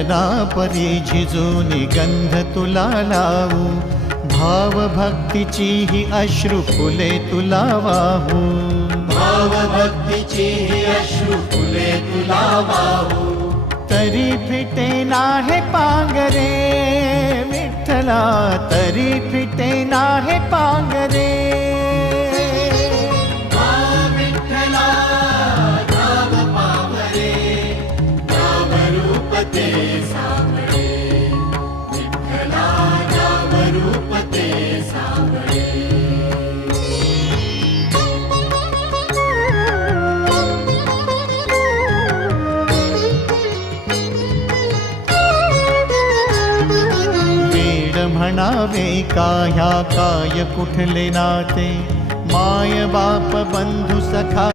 चंदना परी झिजूनी गंध तुला लावू, भाव भक्तीची ही अश्रु फुले तुला वाहू, भाव भक्तीची ही अश्रु फुले तुला वाहू, तरी फिटे नाहे पांगरे विठ्ठला, तरी फिटे नाहे पांगरे। विठ्ठला नाम पावरे, नाम रूप ते सावळे, विठ्ठला नाम रूप ते सावळे। म्हणावे काह्या काय कुठले नाते, माय बाप बंधु सखा